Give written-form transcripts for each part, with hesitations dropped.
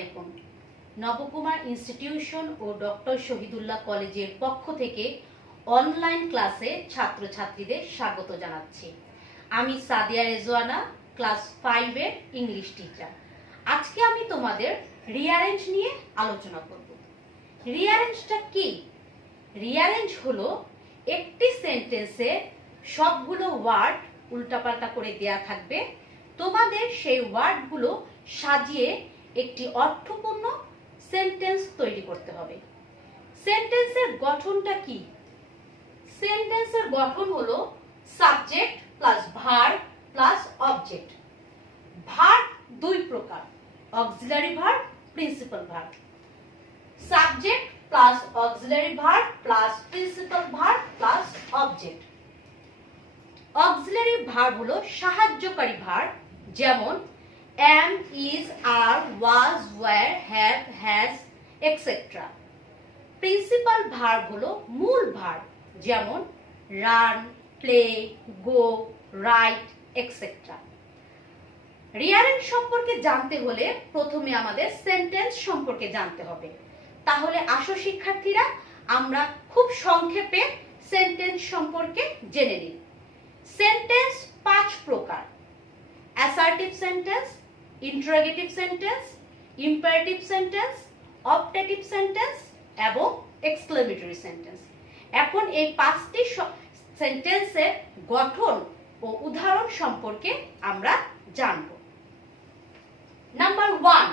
আলাইকুম। নবকুমার ইনস্টিটিউশন ও ডক্টর শহীদুল্লাহ কলেজের পক্ষ থেকে অনলাইন ক্লাসে ছাত্রছাত্রীদের স্বাগত জানাচ্ছি। আমি সাদিয়া রেজওয়ানা, ক্লাস 5 এর ইংলিশ টিচার। আজকে আমি তোমাদের রিঅ্যারেঞ্জ নিয়ে আলোচনা করব। রিঅ্যারেঞ্জটা কি? রিঅ্যারেঞ্জ হলো একটি সেন্টেন্সে সবগুলো ওয়ার্ড উল্টাপাল্টা করে দেয়া থাকবে, তোমাদের সেই ওয়ার্ডগুলো সাজিয়ে একটি অর্থপূর্ণ সেন্টেন্স তৈরি করতে হবে। সেন্টেন্সের গঠনটা কি? সেন্টেন্সের গঠন হলো subject plus verb plus object. Verb দুই প্রকার, auxiliary verb, principal verb. Subject plus auxiliary verb plus principal verb plus object. Auxiliary verb হলো সাহায্যকারী ভার্ব, যেমন am, is, are, was, were, have, has, etc. Principal verb হলো মূল verb, যেমন run, play, গো, right, etc. Rearrange সম্পর্কে জানতে হলে প্রথমে আমাদের সেন্টেন্স সম্পর্কে জানতে হবে। তাহলে আসো শিক্ষার্থীরা, আমরা খুব সংক্ষেপে সেন্টেন্স সম্পর্কে জেনে নিই। সেন্টেন্স 5 প্রকার: assertive sentence, interrogative sentence, imperative sentence, optative sentence এবং এক্সক্লেমেটরি সেন্টেন্স। এখন এই 5টি সেন্টেন্সের গঠন ও উদাহরণ সম্পর্কে আমরা জানব। Number 1,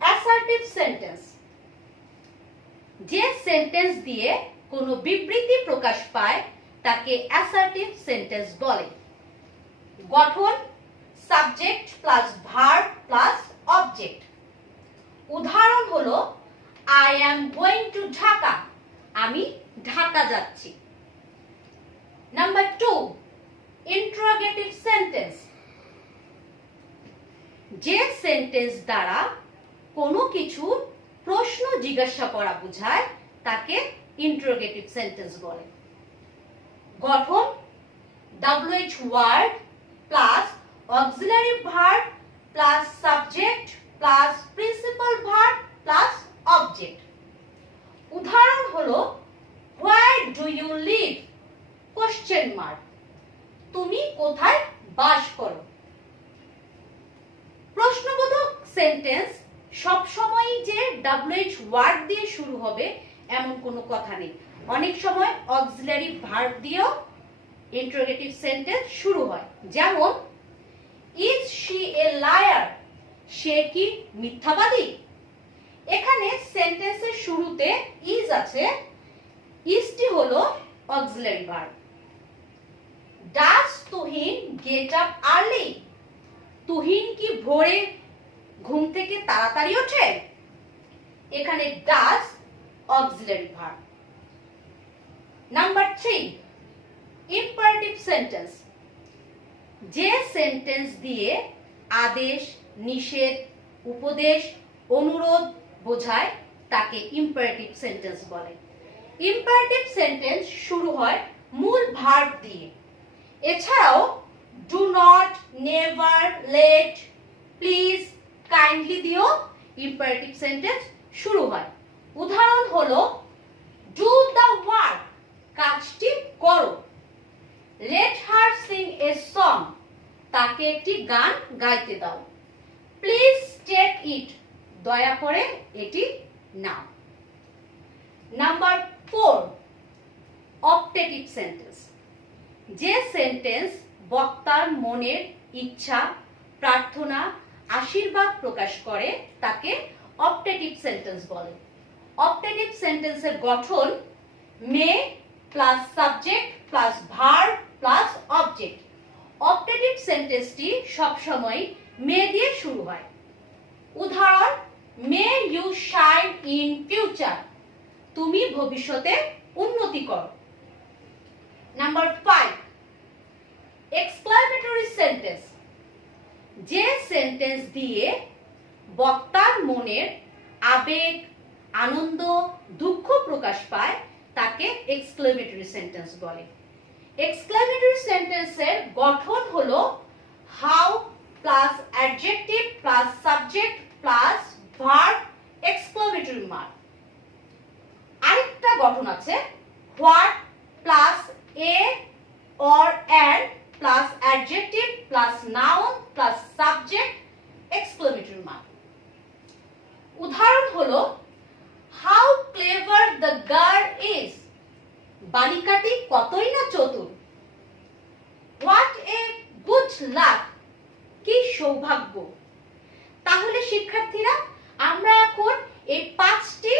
assertive sentence. যে সেন্টেন্স দিয়ে কোনো বিবৃতি প্রকাশ পায় তাকে অ্যাসার্টিভ সেন্টেন্স বলে। গঠন subject plus verb plus object. উদাহরণ হলো I am going to Dhaka, আমি ঢাকা যাচ্ছি। Number 2, interrogative sentence. যে সেন্টেন্স দ্বারা কোনো কিছুর প্রশ্ন জিজ্ঞাসা করা বোঝায় তাকে ইন্টারোগেটিভ সেন্টেন্স বলে। গঠন WH word plus auxiliary verb plus subject plus principal verb plus object. উদাহরণ হলো Where do you live? Question mark, তুমি কোথায় বাস করো। প্রশ্নবোধক সেন্টেন্স সব সময়ই যে WH ওয়ার্ড দিয়ে শুরু হবে এমন কোনো কথা নেই। অনেক সময় অক্সিলারি ভার্ব দিয়েও ইন্টারোগেটিভ সেন্টেন্স শুরু হয়, যেমন Is she a liar? সে কি মিথ্যাবাদী? এখানে সেন্টেন্সের শুরুতে is আছে, isটি হলো auxiliary verb. Does Tuhin get up early? Tuhin কি ভোরে ঘুম থেকে তাড়াতাড়ি ওঠে? এখানে does auxiliary verb. Number 3, imperative sentence. যে সেন্টেন্স দিয়ে আদেশ, নিষেধ, উপদেশ, অনুরোধ বোঝায় তাকে ইম্পারেটিভ সেন্টেন্স বলে। ইম্পারেটিভ সেন্টেন্স শুরু হয় মূল ভার্ব দিয়ে। এছাড়াও do not, never, let, please, kindly দিয়েও ইম্পারেটিভ সেন্টেন্স শুরু হয়। উদাহরণ হলো ডু দ্য ওয়ার্ক, কাজটি করো। Let her sing a song, তাকে একটি গান গাইতে দাও। প্লিজ টেক ইট, দয়া করে এটি নাও। Number 4, optative sentence. যে সেন্টেন্স বক্তার মনের ইচ্ছা, প্রার্থনা, আশীর্বাদ প্রকাশ করে তাকে অপটেটিভ সেন্টেন্স বলে। অপটেটিভ সেন্টেন্সের গঠন may plus subject plus verb plus object. Optative সেন্টেন্সটি সবসময় মে দিয়ে শুরু হয়। উদাহরণ may you shine in future, তুমি ভবিষ্যতে উন্নতি করো। Number 5, exclamatory sentence. যে সেন্টেন্স দিয়ে বক্তার মনের আবেগ, আনন্দ, দুঃখ প্রকাশ পায় তাকে এক্সক্লেমেটরি সেন্টেন্স বলে। এক্সক্লেমেটরি সেন্টেন্সের গঠন হলো how plus adjective plus subject plus verb exclamatory mark. আরেকটা গঠন আছে what plus a or an plus adjective plus noun plus subject exclamatory mark. উদাহরণ হলো how clever the girl is, বালিকাটি কতই না চতুর। হোয়াট এ গুড লাক, কি সৌভাগ্য। তাহলে শিক্ষার্থীরা আমরা এখন এই 5টি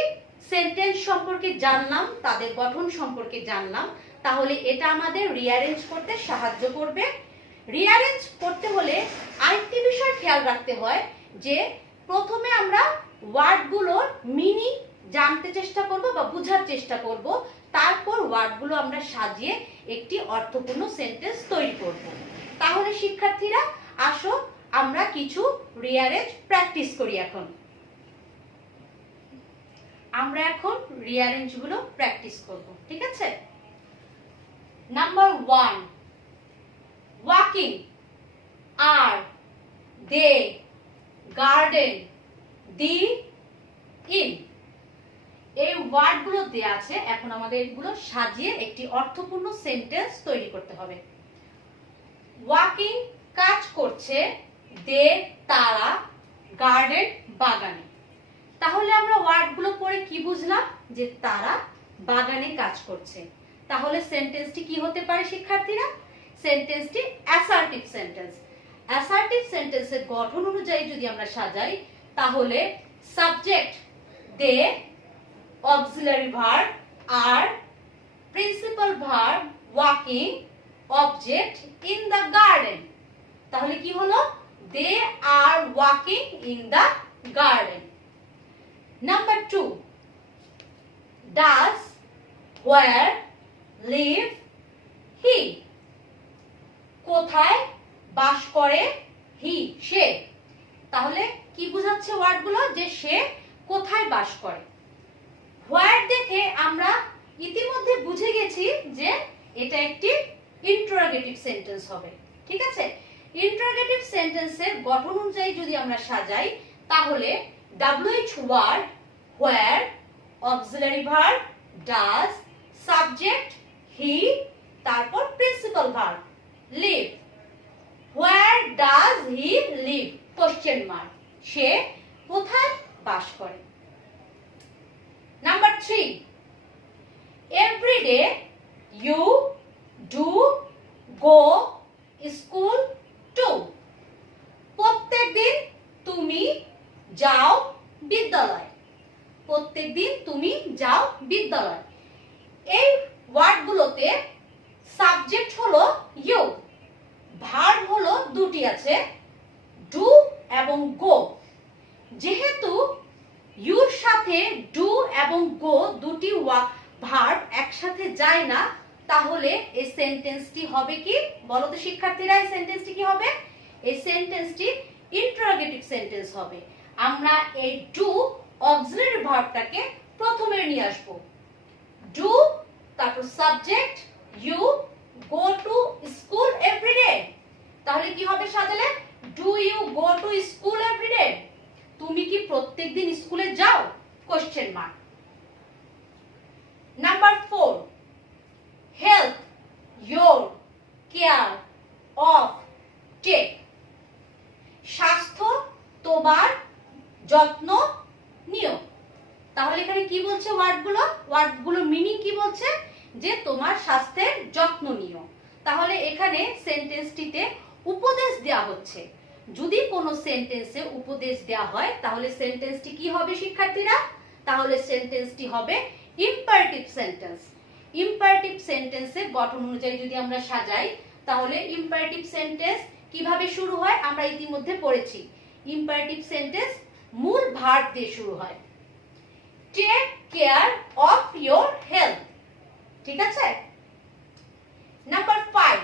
সেন্টেন্স সম্পর্কে জানলাম, তাদের গঠন সম্পর্কে জানলাম। তাহলে এটা আমাদের রিঅ্যারেঞ্জ করতে সাহায্য করবে। রিঅ্যারেঞ্জ করতে হলে আরেকটি বিষয় খেয়াল রাখতে হয় যে প্রথমে আমরা ওয়ার্ডগুলোর মিনিং জানতে চেষ্টা করব বা বোঝার চেষ্টা করব, তারপর ওয়ার্ডগুলো আমরা সাজিয়ে একটি অর্থপূর্ণ সেন্টেন্স তৈরি করব। তাহলে শিক্ষার্থীরা আসো আমরা কিছু রিঅ্যারেঞ্জ প্র্যাকটিস করি। আমরা এখন রিঅ্যারেঞ্জ গুলো প্র্যাকটিস করব, ঠিক আছে? Number 1, walking, are, they, garden, the, in. এই ওয়ার্ডগুলো দেয়া আছে, এখন আমাদের এগুলো সাজিয়ে একটি অর্থপূর্ণ সেন্টেন্স তৈরি করতে হবে। ওয়াকিং কাজ করছে, দে তারা, গার্ডেন বাগানে। তাহলে আমরা ওয়ার্ডগুলো পড়ে কি বুঝলাম? যে তারা বাগানে কাজ করছে। তাহলে সেন্টেন্সটি কি হতে পারে শিক্ষার্থীরা? সেন্টেন্সটি অ্যাসার্টিভ সেন্টেন্স। অ্যাসার্টিভ সেন্টেন্সের গঠন অনুযায়ী যদি আমরা সাজাই তাহলে subject they, auxiliary verb are, principal verb walking, object in the garden. তাহলে কি হলো? They are walking in the garden. Number 2, does, where, live, he। কোথায় বাস করে? হি, সে। তাহলে কি বোঝাচ্ছে ওয়ার্ডগুলো? যে সে কোথায় বাস করে। where দেখে আমরা ইতিমধ্যে বুঝে গেছি যে এটা একটি ইন্টারোগেটিভ সেন্টেন্স হবে, ঠিক আছে? ইন্টারোগেটিভ সেন্টেন্সের গঠন অনুযায়ী যদি আমরা সাজাই তাহলে WH word, where, auxiliary verb, does, subject, he, তারপর principal verb, live। Where does he live? Question mark, সে কোথায় বাস করে। Number 3, every day you do go school to। প্রত্যেকদিন তুমি যাও বিদ্যালয়। প্রত্যেকদিন তুমি যাও বিদ্যালয়। এই ওয়ার্ডগুলোতে সাবজেক্ট হলো ইউ, ভার্ব হলো দুটি আছে, ডু এবং গো। যেহেতু ইউর সাথে ডু এবং গো দুটি ভার্ব একসাথে যায় না, তাহলে এই সেন্টেন্সটি হবে কি? বলো তো শিক্ষার্থীরা, এই সেন্টেন্সটি কি হবে? এই সেন্টেন্সটি ইন্টারোগেটিভ সেন্টেন্স হবে। আমরা এই ডু অক্সিলারি ভার্বটাকে প্রথমে নিয়ে আসব। ডু, তারপর subject you, go to school everyday. তাহলে কি হবে সাজালে? Do you go to school everyday? তুমি কি প্রত্যেকদিন স্কুলে যাও? Question mark. Number 4, help, your, care, of, take. স্বাস্থ্য তোমার, যত্ন নিও। তাহলে এখানে কি বলছে ওয়ার্ডগুলো মিনিং কি বলছে? যে তোমার স্বাস্থ্যের যত্ন নিও। তাহলে এখানে সেন্টেন্সটিতে উপদেশ দেয়া হচ্ছে। যদি কোনো সেন্টেন্সে উপদেশ দেয়া হয় তাহলে সেন্টেন্সটি কি হবে শিক্ষার্থীরা? তাহলে সেন্টেন্সটি হবে ইম্পারেটিভ সেন্টেন্স। ইম্পারেটিভ সেন্টেন্সের গঠন অনুযায়ী যদি আমরা সাজাই তাহলে ইম্পারেটিভ সেন্টেন্স কিভাবে শুরু হয় আমরা ইতিমধ্যে পড়েছি। ইম্পারেটিভ সেন্টেন্স মূল ভার্ব দিয়ে শুরু হয়। Take care of your health, ঠিক আছে? Number 5,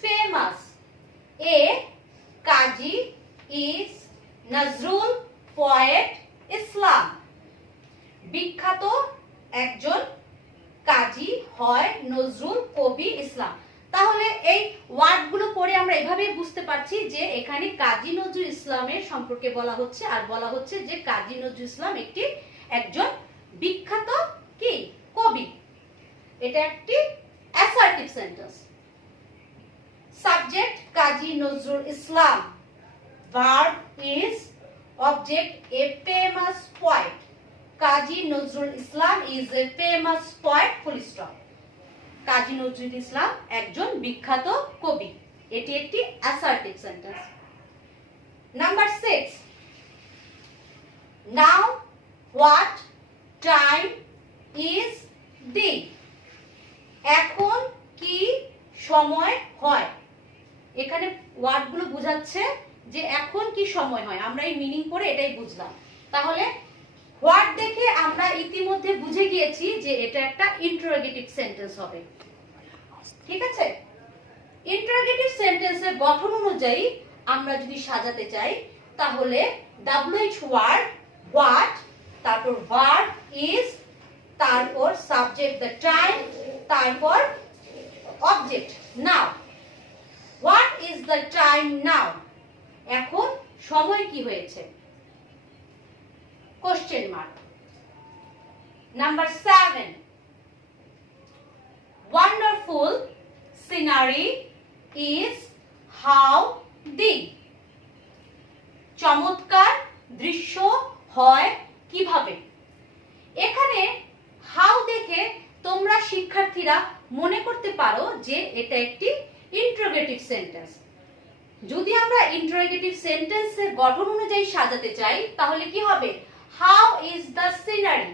famous, a, Kazi, is, Nazrul, poet, Islam. বিখ্যাত একজন, কাজী হয়, নজরুল কবি, ইসলাম। তাহলে এই ওয়ার্ডগুলো পড়ে আমরা এভাবেই বুঝতে পারছি যে এখানে কাজী নজরুল ইসলামের সম্পর্কে বলা হচ্ছে, আর বলা হচ্ছে যে কাজী নজরুল ইসলাম একজন বিখ্যাত কি কবি। এটা একটি assertive sentence. Subject Kazi Nazrul Islam, verb is object a famous poet. Kazi Nazrul Islam is a famous poet, full stop. Kazi Nazrul Islam একজন বিখ্যাত কবি, এটি একটি assertive sentence. Number 6, now what time is the, এখন কি সময় হয়। এখানে ওয়ার্ডগুলো বোঝাচ্ছে যে এখন কি সময় হয়, আমরা এই মিনিং করে এটাই বুঝলাম। তাহলে হোয়াট দেখে আমরা ইতিমধ্যে বুঝে গিয়েছি যে এটা একটা ইন্টারোগেটিভ সেন্টেন্স হবে, ঠিক আছে। ইন্টারোগেটিভ সেন্টেন্সের গঠন অনুযায়ী আমরা যদি সাজাতে চাই তাহলে WH ওয়ার্ড হোয়াট, তারপর ভার্ব ইজ, তারপর সাবজেক্ট দ্য টাইম, তারপর object now. What is the time now, এখন সময় কি হয়েছে, question mark. Number 7, wonderful scenery is how the, চমৎকার দৃশ্য হয় কিভাবে। এখানে হাউ দেখে তোমরা শিক্ষার্থীরা মনে করতে পারো যে এটা একটি ইন্টারোগেটিভ সেন্টেন্স। যদি আমরা ইন্টারোগেটিভ সেন্টেন্সের গঠন অনুযায়ী সাজাতে চাই তাহলে কি হবে, হাউ ইজ দ্য সিনারি।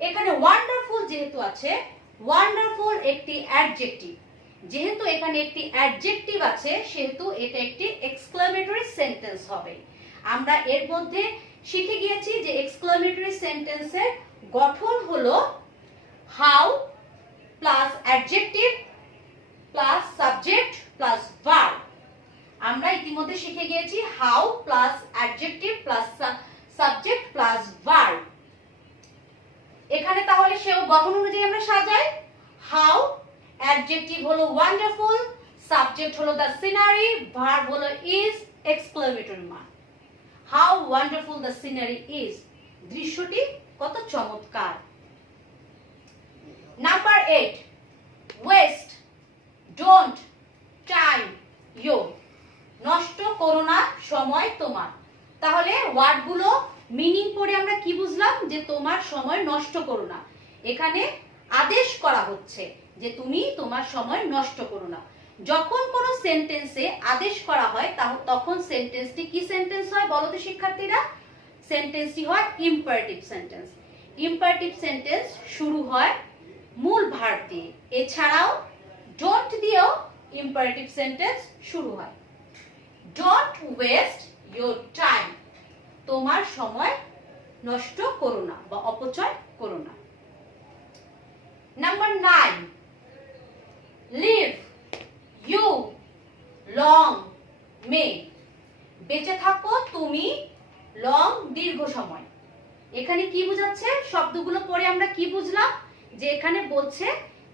এখানে ওয়ান্ডারফুল যেহেতু আছে, ওয়ান্ডারফুল একটি অ্যাডজেক্টিভ, যেহেতু এখানে একটি অ্যাডজেক্টিভ আছে সেহেতু এটা একটি এক্সক্লেমেটরি সেন্টেন্স হবে। আমরা এর মধ্যে শিখে গিয়েছি যে এক্সক্লেমেটরি সেন্টেন্সের গঠন হলো how plus adjective plus subject plus verb. আমরা ইতিমধ্যে শিখে গিয়েছি how plus adjective plus subject plus verb. এখানে তাহলে সেও গঠন অনুযায়ী আমরা সাজাই, হাউ, অ্যাডজেক্টিভ হলো ওয়ান্ডারফুল, সাবজেক্ট হলো দ্য সিনারি, ভার্ব হলো is, exclamatory mark. How wonderful the scenery is, দৃশ্যটি কত চমৎকার। Number 8, West don't time your, নষ্ট করো না সময় তোমার। তাহলে ওয়ার্ডগুলো মিনিং পড়ে আমরা কি বুঝলাম যে তোমার সময় নষ্ট করো না। এখানে আদেশ করা হচ্ছে যে তুমি তোমার সময় নষ্ট করো না। যখন কোনো সেন্টেন্সে আদেশ করা হয় তখন সেন্টেন্সটি কি সেন্টেন্স হয় বলো তো শিক্ষার্থীরা? সেন্টেন্সটি হয় ইম্পারেটিভ সেন্টেন্স। ইম্পারেটিভ সেন্টেন্স শুরু হয় মূল ভার্ব দিয়ে, এছাড়াও ডোন্ট দিয়েও ইম্পারেটিভ সেন্টেন্স শুরু হয়। ডোন্ট ওয়েস্ট ইয়োর টাইম, তোমার সময় নষ্ট করো না বা অপচয় করো না। Number 9, live you long may, বেঁচে থাকো তুমি লং দীর্ঘ সময়। এখানে কি বোঝাচ্ছে? শব্দগুলো পড়ে আমরা কি বুঝলাম যে এখানে বলছে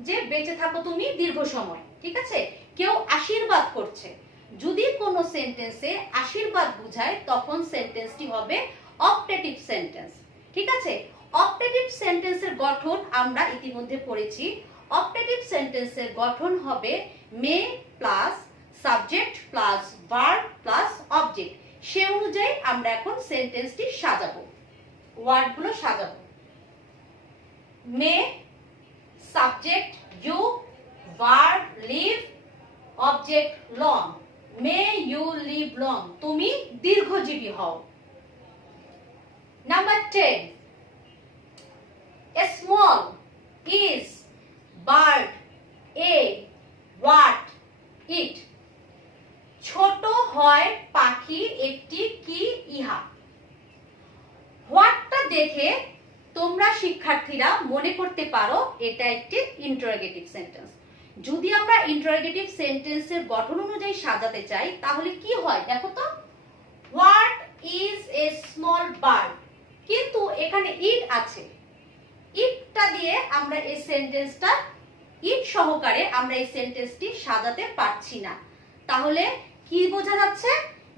যে বেঁচে থাকো তুমি দীর্ঘ সময়, ঠিক আছে। কেউ আশীর্বাদ করছে, যদি কোনো সেন্টেন্সে আশীর্বাদ বোঝায় তখন সেন্টেন্সটি হবে অপটেটিভ সেন্টেন্স, ঠিক আছে। অপটেটিভ সেন্টেন্সের গঠন আমরা ইতিমধ্যে পড়েছি। অপটেটিভ সেন্টেন্সের গঠন হবে may plus subject plus verb plus object. সে অনুযায়ী আমরা এখন সেন্টেন্সটি সাজাবো, ওয়ার্ডগুলো সাজাবো। May subject you, verb live, object long. May you live long, তুমি দীর্ঘজীবী হও। Number 10, a small is bird a what it, ছোট হয় পাখি একটি কি ইহা। হোয়াটটা দেখে তোমরা শিক্ষার্থীরা মনে করতে পারো এটা একটি ইন্টারোগেটিভ সেন্টেন্স। যদি আমরা ইন্টারোগেটিভ সেন্টেন্সের গঠন অনুযায়ী সাজাতে চাই তাহলে কি হয় দেখো তো, what is a small bird, কিন্তু এখানে ইট আছে, ইটটা দিয়ে আমরা এই সেন্টেন্সটা ইট সহকারে আমরা এই সেন্টেন্সটি সাজাতে পারছি না। তাহলে কি বোঝা যাচ্ছে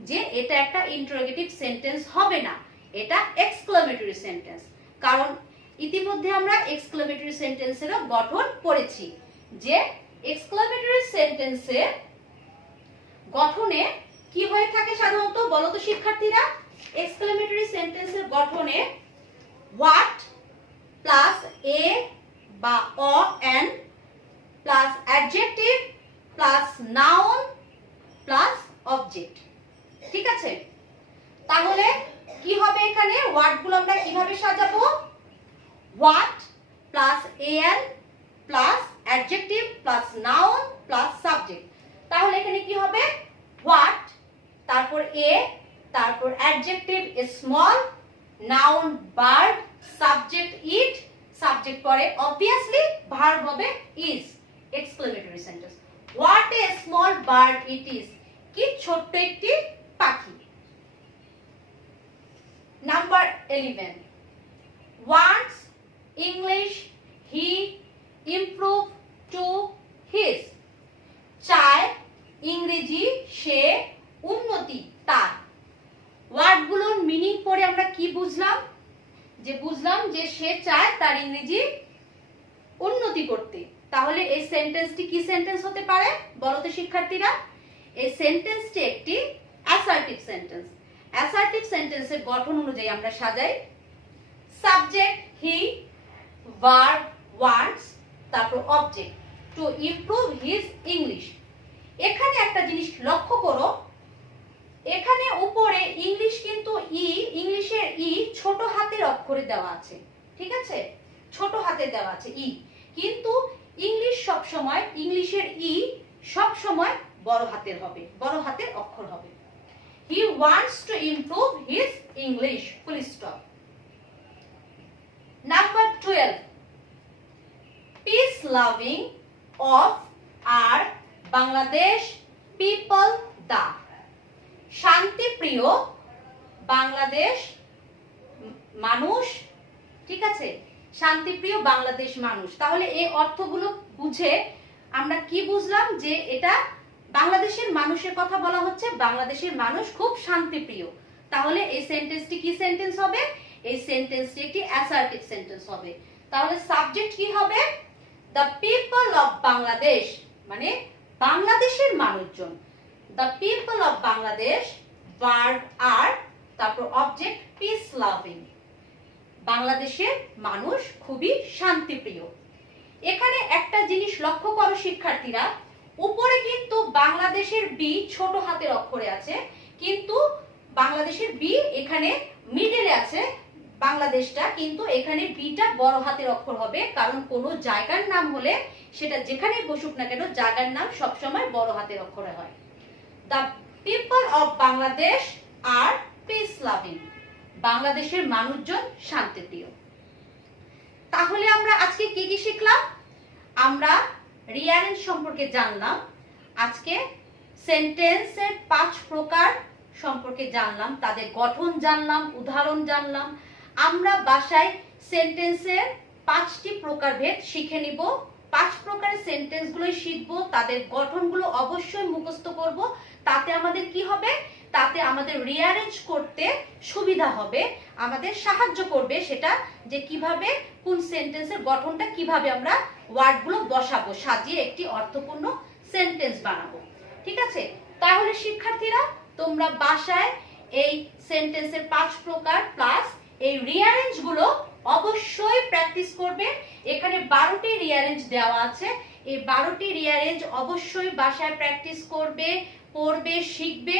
যে এটা একটা ইন্টারোগেটিভ সেন্টেন্স হবে না, এটা এক্সক্লেমেটরি সেন্টেন্স। কারণ ইতিমধ্যে আমরা এক্সক্লেমেটরি সেন্টেন্সেরও গঠন পড়েছি যে এক্সক্লেমেটরি সেন্টেন্সের গঠনে কি হয়ে থাকে সাধারণত, বলো তো শিক্ষার্থীরা? এক্সক্লেমেটরি সেন্টেন্সের গঠনে হোয়াট প্লাস এ বা অ N plus adjective plus noun plus object. ঠিক আছে, তাহলে কি হবে এখানে? ওয়ার্ডগুলো আমরা কিভাবে সাজাবো? What plus an plus adjective plus noun plus subject. তাহলে এখানে কি হবে? হোয়াট, তারপর এ, তারপর adjective small, noun bird, subject it, subject পরে অবভিয়াসলি ভার্ব হবে is. Exclamatory sentence. What a small bird it is, কি ছোট্ট একটি পাখি। Number 11, wants English he improve to his, চায় ইংরেজি সে উন্নতি তার। ওয়ার্ডগুলোর মিনিং পড়ে আমরা কি বুঝলাম? বুঝলাম যে সে চায় তার ইংরেজি উন্নতি করতে। তাহলে এই সেন্টেন্সটি কি সেন্টেন্স হতে পারে বলো তো শিক্ষার্থীরা? এই সেন্টেন্সটি একটি অ্যাসার্টিভ সেন্টেন্স। অ্যাসার্টিভ সেন্টেন্সের গঠন অনুযায়ী আমরা সাজাই সাবজেক্ট হি, ভার্ব ওয়ান্টস, তারপর object to improve his English. এখানে একটা জিনিস লক্ষ্য করো, এখানে উপরে ইংলিশ কিন্তু ইংলিশের ই ছোট হাতের অক্ষরে দেওয়া আছে। ঠিক আছে, ছোট হাতে দেওয়া আছে ই, কিন্তু ইংলিশের ই সব সময় বড় হাতের হবে, বড় হাতের অক্ষর হবে। He wants to improve his English, full stop. Number 12, peace loving of our Bangladesh people the, শান্তি প্রিয় বাংলাদেশ মানুষ। ঠিক আছে, শান্তিপ্রিয় বাংলাদেশ মানুষ। তাহলে এই অর্থগুলো বুঝে আমরা কি বুঝলাম? যে এটা বাংলাদেশের মানুষের কথা বলা হচ্ছে, বাংলাদেশের মানুষ খুব শান্তিপ্রিয়। তাহলে এই সেন্টেন্সটি কি সেন্টেন্স হবে? এই সেন্টেন্সটি একটি অ্যাসার্টিভ সেন্টেন্স হবে। তাহলে সাবজেক্ট কি হবে? দ্য পিপল অফ বাংলাদেশ, মানে বাংলাদেশের মানুষজন। The people of Bangladesh, verb are, তারপর অবজেক্ট পিস লাভিং, বাংলাদেশের মানুষ খুবই শান্তিপ্রিয়। এখানে একটা জিনিস লক্ষ্য করো শিক্ষার্থীরা, উপরে কিন্তু বাংলাদেশের বি ছোট হাতের অক্ষরে আছে, কিন্তু বাংলাদেশের বি এখানে মিডলে আছে বাংলাদেশটা, কিন্তু এখানে বিটা বড় হাতের অক্ষর হবে। কারণ কোন জায়গার নাম হলে সেটা যেখানে বসুক না কেন জায়গার নাম সবসময় বড় হাতের অক্ষরে হয়। The people of Bangladesh are peace loving, বাংলাদেশের মানুষজন শান্তিপ্রিয়। তাহলে আমরা আজকে কি কি শিখলাম? আমরা রিঅ্যারেঞ্জ সম্পর্কে জানলাম, আজকে সেন্টেন্সের 5 প্রকার সম্পর্কে জানলাম, তাদের গঠন জানলাম, উদাহরণ জানলাম। আমরা বাসায় সেন্টেন্সের 5টি প্রকারভেদ শিখে নিব। 5 প্রকারের সেন্টেন্সগুলোই শিখবো, তাদের গঠনগুলো অবশ্যই মুখস্থ করব। তাতে আমাদের কি হবে? তাতে আমাদের রিঅ্যারেঞ্জ করতে সুবিধা হবে, আমাদের সাহায্য করবে সেটা যে কিভাবে কোন সেন্টেন্সের গঠনটা কিভাবে আমরা ওয়ার্ডগুলো বসাবো, সাজিয়ে একটি অর্থপূর্ণ সেন্টেন্স বানাবো। ঠিক আছে, তাহলে শিক্ষার্থীরা তোমরা বাসায় এই সেন্টেন্সের 5 প্রকার প্লাস এই রিঅ্যারেঞ্জ গুলো অবশ্যই প্র্যাকটিস করবে। এখানে 12টি রিঅ্যারেঞ্জ দেওয়া আছে, এই 12টি রিঅ্যারেঞ্জ অবশ্যই বাসায় প্র্যাকটিস করবে, পড়বে, শিখবে।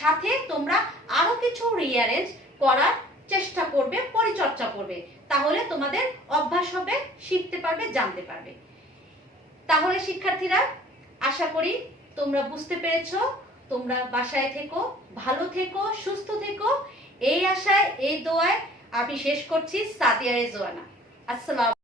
সাথে তোমরা আরো কিছু রিঅ্যারেঞ্জ করার চেষ্টা করবে, পরিচর্যা করবে, তাহলে তোমাদের অভ্যাস হবে, শিখতে পারবে, জানতে পারবে। তাহলে শিক্ষার্থীরা আশা করি তোমরা বুঝতে পেরেছো। তোমরা বাসায় থেকো, ভালো থেকো, সুস্থ থেকো, এই আশায় এই দোয়ায় আমি শেষ করছি। সাদিয়া রেজওয়ানা। আসসালাম।